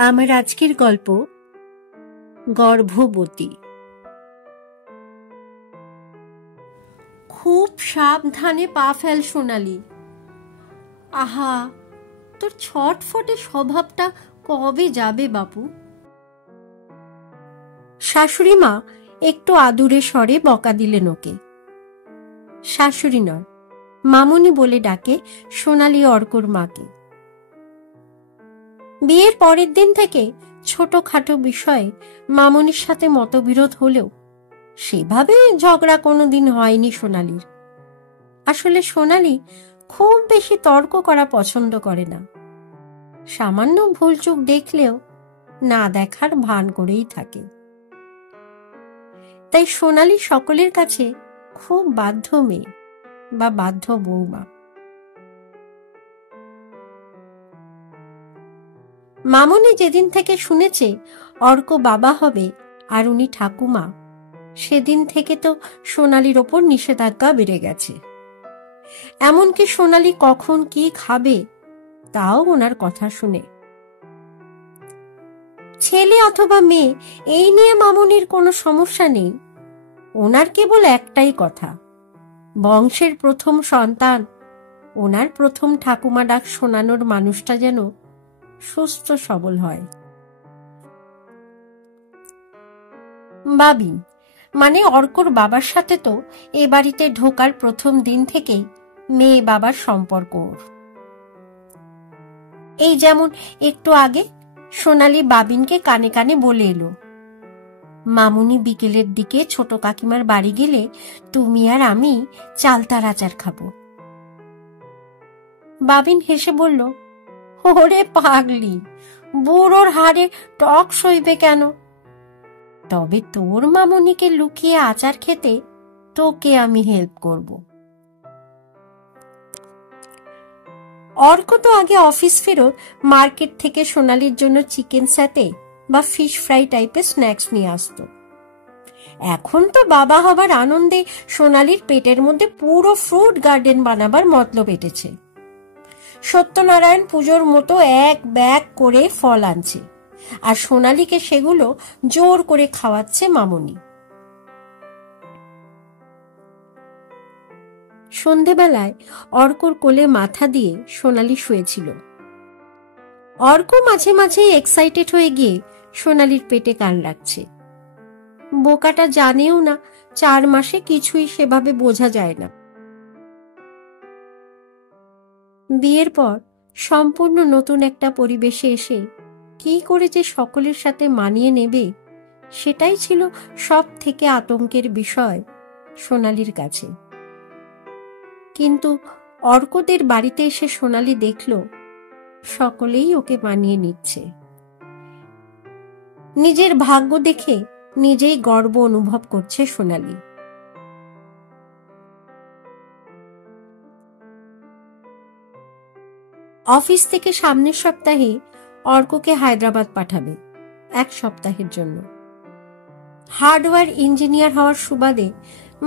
আমার আজকের গল্প গর্ভবতী। খুব সাবধানে পা ফেল সোনালি। আহা, তোর ছটফটে স্বভাবটা কবে যাবে বাপু? শাশুড়ি মা একটু আদুরে স্বরে বকা দিলেন ওকে। শাশুড়ি নয়, মামুনি বলে ডাকে সোনালি অর্কর মাকে। বিয়ের পরের দিন থেকে ছোটখাটো বিষয়ে মামুনির সাথে মতবিরোধ হলেও সেভাবে ঝগড়া কোনোদিন হয়নি সোনালির। আসলে সোনালি খুব বেশি তর্ক করা পছন্দ করে না। সামান্য ভুলচুক দেখলেও না দেখার ভান করেই থাকে। তাই সোনালি সকলের কাছে খুব বাধ্য মেয়ে বা বাধ্য বৌমা। মামুনি যেদিন থেকে শুনেছে অর্ক বাবা হবে আর উনি ঠাকুমা, সেদিন থেকে তো সোনালির ওপর নিষেধাজ্ঞা বেড়ে গেছে। এমনকি সোনালি কখন কি খাবে তাও ওনার কথা শুনে। ছেলে অথবা মেয়ে এই নিয়ে মামুনির কোনো সমস্যা নেই। ওনার কেবল একটাই কথা, বংশের প্রথম সন্তান, ওনার প্রথম ঠাকুমা ডাক শোনানোর মানুষটা যেন সুস্থ সবল হয়। বাবি মানে অর্কর বাবার সাথে তো এ বাড়িতে ঢোকার প্রথম দিন থেকেই মেয়ে বাবার সম্পর্ক। এই যেমন একটু আগে সোনালি বাবিনকে কানে কানে বলে এলো, মামুনি বিকেলের দিকে ছোট কাকিমার বাড়ি গেলে তুমি আর আমি চালতার আচার খাবো। বাবিন হেসে বলল, ওরে পাগলি, বুড়োর হাড়ে টক সইবে কেন? তবে তোর মামুনিকে লুকিয়ে আচার খেতে তোকে আমি হেল্প করব। অর্ক তো আগে অফিস ফেরত মার্কেট থেকে সোনালির জন্য চিকেন স্যাতে বা ফিশ ফ্রাই টাইপের স্ন্যাক্স নিয়ে আসতো। এখন তো বাবা হবার আনন্দে সোনালির পেটের মধ্যে পুরো ফ্রুট গার্ডেন বানাবার মতলব এঁটেছে। সত্যনারায়ণ পুজোর মতো এক ব্যাগ করে ফল আনছে আর সোনালিকে সেগুলো জোর করে খাওয়াচ্ছে মামুনি। সন্ধেবেলায় অর্কর কোলে মাথা দিয়ে সোনালি শুয়েছিল। অর্ক মাঝে মাঝে এক্সাইটেড হয়ে গিয়ে সোনালির পেটে কান রাখছে। বোকাটা জানেও না 4 মাসে কিছুই সেভাবে বোঝা যায় না। বিয়ের পর সম্পূর্ণ নতুন একটা পরিবেশে এসে কি করে যে সকলের সাথে মানিয়ে নেবে সেটাই ছিল সব থেকে আতঙ্কের বিষয় সোনালির কাছে। কিন্তু অর্কদের বাড়িতে এসে সোনালি দেখল সকলেই ওকে মানিয়ে নিচ্ছে। নিজের ভাগ্য দেখে নিজেই গর্ব অনুভব করছে সোনালি। অফিস থেকে সামনের সপ্তাহে অর্ককে হায়দ্রাবাদ পাঠাবে 1 সপ্তাহের জন্য। হার্ডওয়্যার ইঞ্জিনিয়ার হওয়ার সুবাদে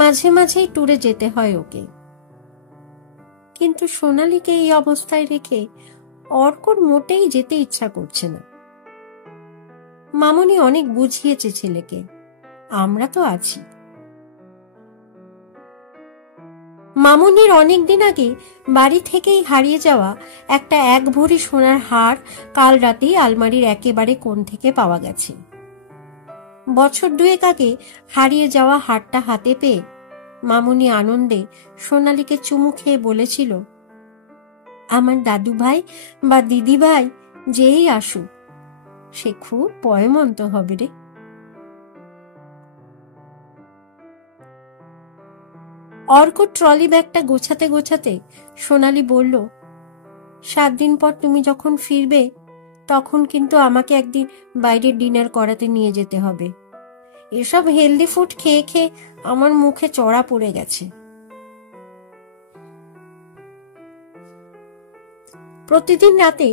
মাঝে মাঝেই ট্যুরে যেতে হয় ওকে। কিন্তু সোনালিকে এই অবস্থায় রেখে অর্কর মোটেই যেতে ইচ্ছা করছে না। মামুনি অনেক বুঝিয়েছে ছেলেকে, আমরা তো আছি। মামুনির অনেকদিন আগে বাড়ি থেকেই হারিয়ে যাওয়া একটা 1 ভরি সোনার হার কাল রাতেই আলমারির একেবারে কোণ থেকে পাওয়া গেছে। বছর 2 আগে হারিয়ে যাওয়া হারটা হাতে পেয়ে মামুনি আনন্দে সোনালিকে চুমু খেয়ে বলেছিল, আমার দাদু ভাই বা দিদি ভাই যেই আসুক সে খুব পয়মন্ত হবে রে। অর্ক ট্রলি ব্যাগটা গোছাতে গোছাতে সোনালি বলল, 7 দিন পর তুমি যখন ফিরবে তখন কিন্তু আমাকে একদিন বাইরে ডিনার করাতে নিয়ে যেতে হবে। এসব হেলদি ফুড খেয়ে খেয়ে আমার মুখে চড়া পড়ে গেছে। প্রতিদিন রাতে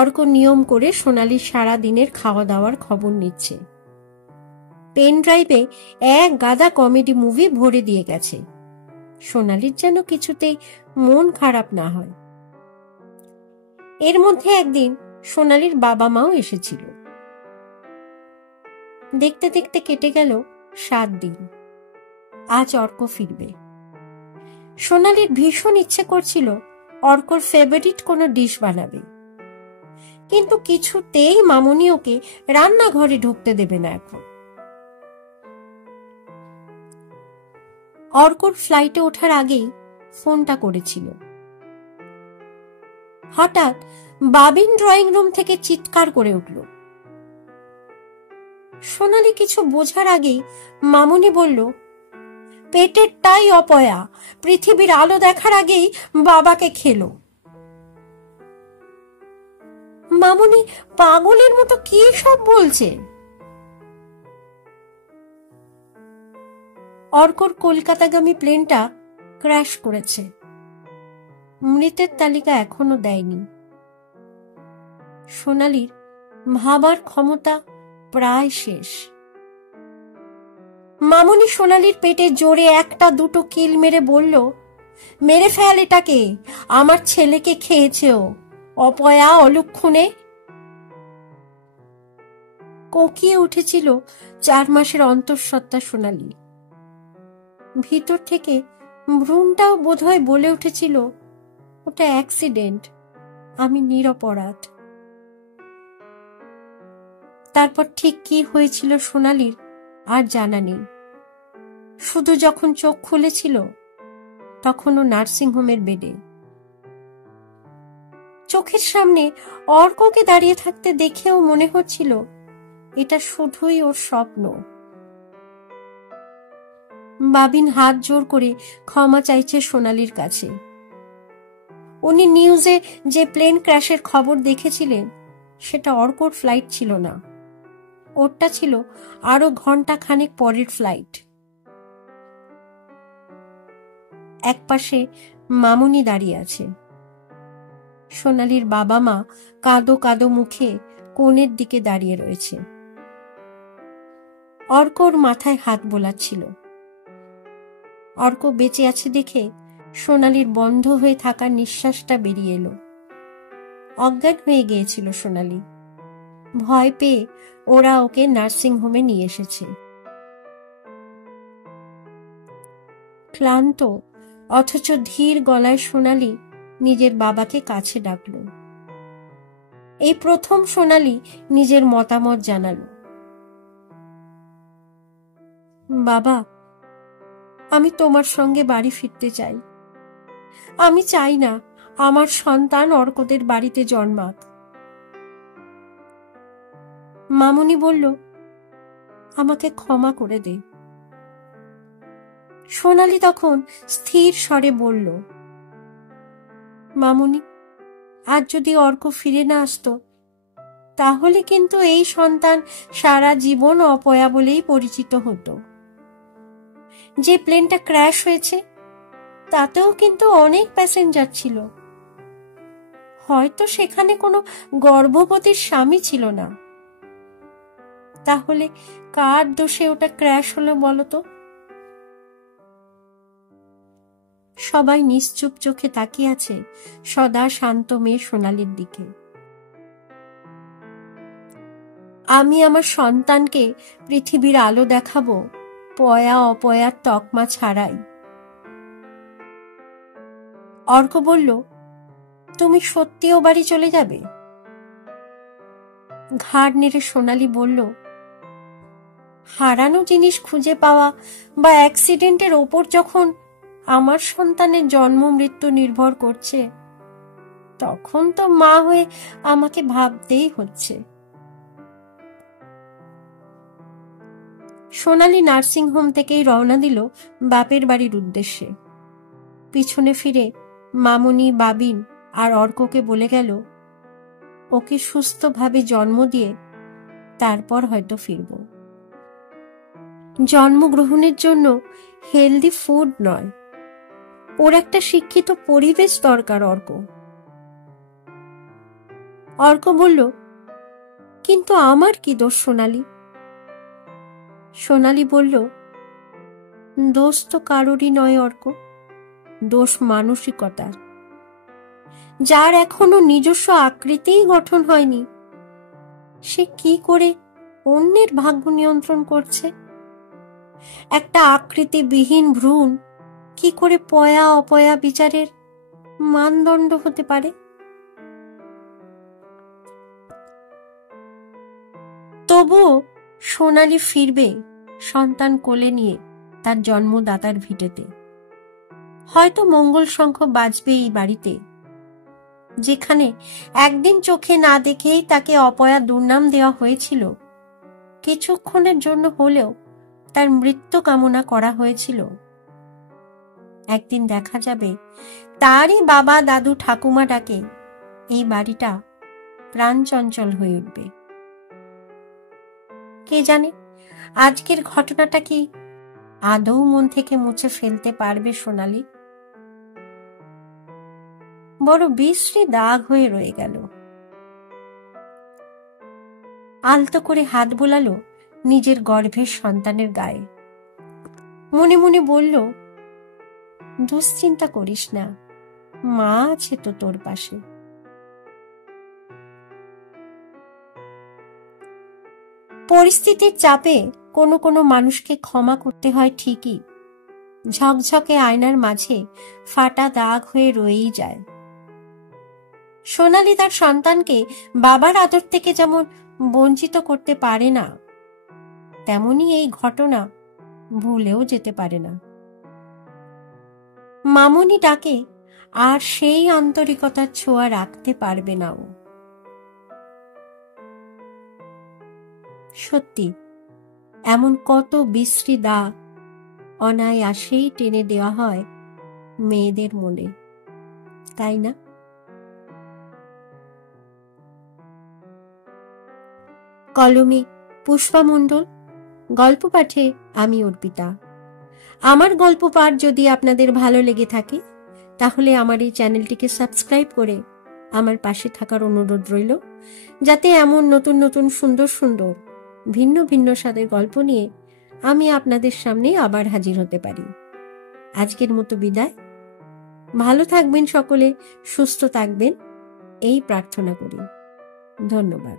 অর্ক নিয়ম করে সোনালির সারা দিনের খাওয়া দাওয়ার খবর নিচ্ছে। পেন ড্রাইভে 1 গাদা কমেডি মুভি ভরে দিয়ে গেছে, সোনালির যেন কিছুতেই মন খারাপ না হয়। এর মধ্যে একদিন সোনালির বাবা মাও এসেছিল। দেখতে দেখতে কেটে গেল 7 দিন। আজ অর্ক ফিরবে। সোনালীর ভীষণ ইচ্ছে করছিল অর্কর ফেভারিট কোনো ডিশ বানাবে, কিন্তু কিছুতেই মামুনি ওকে রান্নাঘরে ঢুকতে দেবে না। এখন অর্কর ফ্লাইটে ওঠার আগেই ফোনটা করেছিল। হঠাৎ বাবিন ড্রয়িং রুম থেকে চিৎকার করে উঠল। সোনালী কিছু বোঝার আগেই মামুনি বলল, পেটের টাই অপয়া, পৃথিবীর আলো দেখার আগেই বাবাকে খেলো। মামুনি পাগলের মতো কি সব বলছে? অর্কর কলকাতাগামী প্লেনটা ক্র্যাশ করেছে। মৃতের তালিকা এখনো দেয়নি। সোনালীর ভাবার ক্ষমতা প্রায় শেষ। মামুনি সোনালীর পেটে জোরে 1-2 কিল মেরে বলল, মেরে ফেল এটাকে, আমার ছেলেকে খেয়েছে ও, অপয়া অলক্ষণে। কোকিয়ে উঠেছিল 4 মাসের অন্তঃসত্ত্বা সোনালী। ভিতর থেকে ভ্রূণটাও বোধহয় বলে উঠেছিল, ওটা অ্যাক্সিডেন্ট, আমি নিরপরাধ। তারপর ঠিক কি হয়েছিল সোনালীর আর জানা নেই। শুধু যখন চোখ খুলেছিল তখনও নার্সিংহোমের বেডে। চোখের সামনে অর্ককে দাঁড়িয়ে থাকতে দেখেও মনে হচ্ছিল এটা শুধুই ওর স্বপ্ন। বাবিন হাত জোর করে ক্ষমা চাইছে সোনালীর কাছে। উনি নিউজে যে প্লেন ক্র্যাশের খবর দেখেছিলেন সেটা অর্কর ফ্লাইট ছিল না, ওরটা ছিল আরো ঘন্টাখানেক পরের ফ্লাইট। একপাশে মামুনি দাঁড়িয়ে আছে। সোনালীর বাবা মা কাঁদো কাঁদো মুখে কোণের দিকে দাঁড়িয়ে রয়েছে। অর্কর মাথায় হাত বোলাচ্ছিল। অর্ক বেঁচে আছে দেখে সোনালীর বন্ধ হয়ে থাকা নিঃশ্বাসটা বেরিয়ে এলো। অজ্ঞান হয়ে গিয়েছিল সোনালী। ভয় পেয়ে ওরা ওকে নার্সিংহোমে নিয়ে এসেছে। ক্লান্ত অথচ ধীর গলায় সোনালী নিজের বাবাকে কাছে ডাকল। এই প্রথম সোনালী নিজের মতামত জানালো, বাবা, আমি তোমার সঙ্গে বাড়ি ফিরতে চাই। আমি চাই না আমার সন্তান অর্কদের বাড়িতে জন্মাক। মামুনি বলল, আমাকে ক্ষমা করে দে। সোনালী তখন স্থির স্বরে বলল, মামুনি, আজ যদি অর্ক ফিরে না আসতো তাহলে কিন্তু এই সন্তান সারা জীবন অপয়া বলেই পরিচিত হতো। যে প্লেনটা ক্র্যাশ হয়েছে তাতেও কিন্তু অনেক প্যাসেঞ্জার ছিল। হয়তো সেখানে কোনো গর্ভবতীর স্বামী ছিল না। তাহলে কার দোষে ওটা ক্র্যাশ হলো বলতো? সবাই নিশ্চুপ চোখে তাকিয়ে আছে সদা শান্ত মেয়ে সোনালীর দিকে। আমি আমার সন্তানকে পৃথিবীর আলো দেখাবো পয়া অপয়ার তকমা ছাড়াই। অর্ক বলল, তুমি সত্যিও বাড়ি চলে যাবে? ঘাড় নেড়ে সোনালী বলল, হারানো জিনিস খুঁজে পাওয়া বা অ্যাক্সিডেন্টের ওপর যখন আমার সন্তানের জন্ম মৃত্যু নির্ভর করছে তখন তো মা হয়ে আমাকে ভাবতেই হচ্ছে। সোনালী নার্সিংহোম থেকেই রওনা দিল বাপের বাড়ির উদ্দেশ্যে। পিছনে ফিরে মামুনি, বাবিন আর অর্ককে বলে গেল, ওকে সুস্থভাবে জন্ম দিয়ে তারপর হয়তো ফিরব। জন্মগ্রহণের জন্য হেলদি ফুড নয়, ওর একটা শিক্ষিত পরিবেশ দরকার। অর্ক বলল, কিন্তু আমার কি দোষ সোনালী? সোনালী বলল, দোষ তো কারোরই নয় অর্ক, দোষ মানসিকতার। যার এখনো নিজস্ব আকৃতিই গঠন হয়নি সে কি করে অন্যের ভাগ্য নিয়ন্ত্রণ করছে? একটা আকৃতিবিহীন ভ্রূণ কি করে পয়া অপয়া বিচারের মানদণ্ড হতে পারে? তবুও সোনালি ফিরবে সন্তান কোলে নিয়ে তার জন্মদাতার ভিটেতে। হয়তো মঙ্গল শঙ্খ বাজবে এই বাড়িতে, যেখানে একদিন চোখে না দেখেই তাকে অপয়া দুর্নাম দেওয়া হয়েছিল। কিছুক্ষণের জন্য হলেও তার মৃত্যু কামনা করা হয়েছিল। একদিন দেখা যাবে তারই বাবা দাদু ঠাকুমা ডাকে এই বাড়িটা প্রাণচঞ্চল হয়ে উঠবে। কে জানে আজকের ঘটনাটা কি আদৌ মন থেকে মুছে ফেলতে পারবে সোনালি? বড় বিশ্রী দাগ হয়ে রয়ে গেল। আলতো করে হাত বোলালো নিজের গর্ভের সন্তানের গায়ে। মনে মনে বলল, দুশ্চিন্তা করিস না, মা আছে তো তোর পাশে। পরিস্থিতির চাপে কোনো কোনো মানুষকে ক্ষমা করতে হয় ঠিকই, ঝকঝকে আয়নার মাঝে ফাটা দাগ হয়ে রয়েই যায়। সোনালি তার সন্তানকে বাবার আদর থেকে যেমন বঞ্চিত করতে পারে না, তেমনি এই ঘটনা ভুলেও যেতে পারে না। মামুনি ডাকে আর সেই আন্তরিকতার ছোঁয়া রাখতে পারবে না ও। সত্যি এমন কত বিশ্রী দাগ অনায়াসেই টেনে দেওয়া হয় মেয়েদের মনে, তাই না? কলমে পুষ্পা মণ্ডল, গল্প পাঠে আমি অর্পিতা। আমার গল্প পাঠ যদি আপনাদের ভালো লেগে থাকে তাহলে আমার এই চ্যানেলটিকে সাবস্ক্রাইব করে আমার পাশে থাকার অনুরোধ রইল, যাতে এমন নতুন নতুন সুন্দর সুন্দর ভিন্ন ভিন্ন স্বাদের গল্প নিয়ে আমি আপনাদের সামনে আবার হাজির হতে পারি। আজকের মতো বিদায়। ভালো থাকবেন সকলে, সুস্থ থাকবেন এই প্রার্থনা করি। ধন্যবাদ।